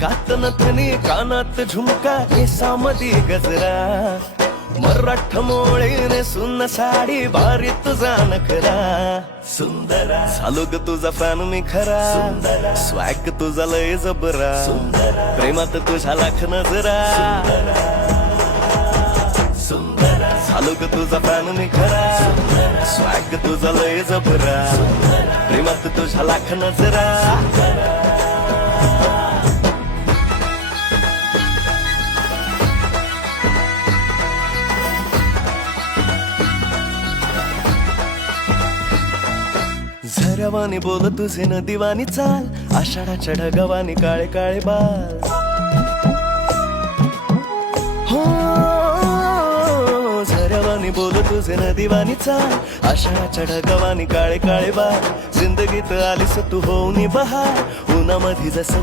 नाकात नथनी कानात झुमका केसामधी गजरा मराठ मोळीने सुन्न साडी भारी तुझा नखरा सुंदरा झालो ग तुझा फॅन मी खरा स्वॅग तुझा लय जबरा प्रेमात तुझ्या लाख नजरा झालो ग तुझा फॅन मी खरा स्वॅग तुझा लय जबरा प्रेमात तुझ्या लाख नजरा झऱ्यावानी बोल तुझे नदीवानी चाल आषाढाच्या ढगावानी काळे काळे बाल हो झऱ्यावानी बोल तुझे नदीवानी चाल आषाढाच्या ढगावानी काळे काळे बाल जिंदगीत आलीस तू होऊनी बहार उन्हामध्ये जसं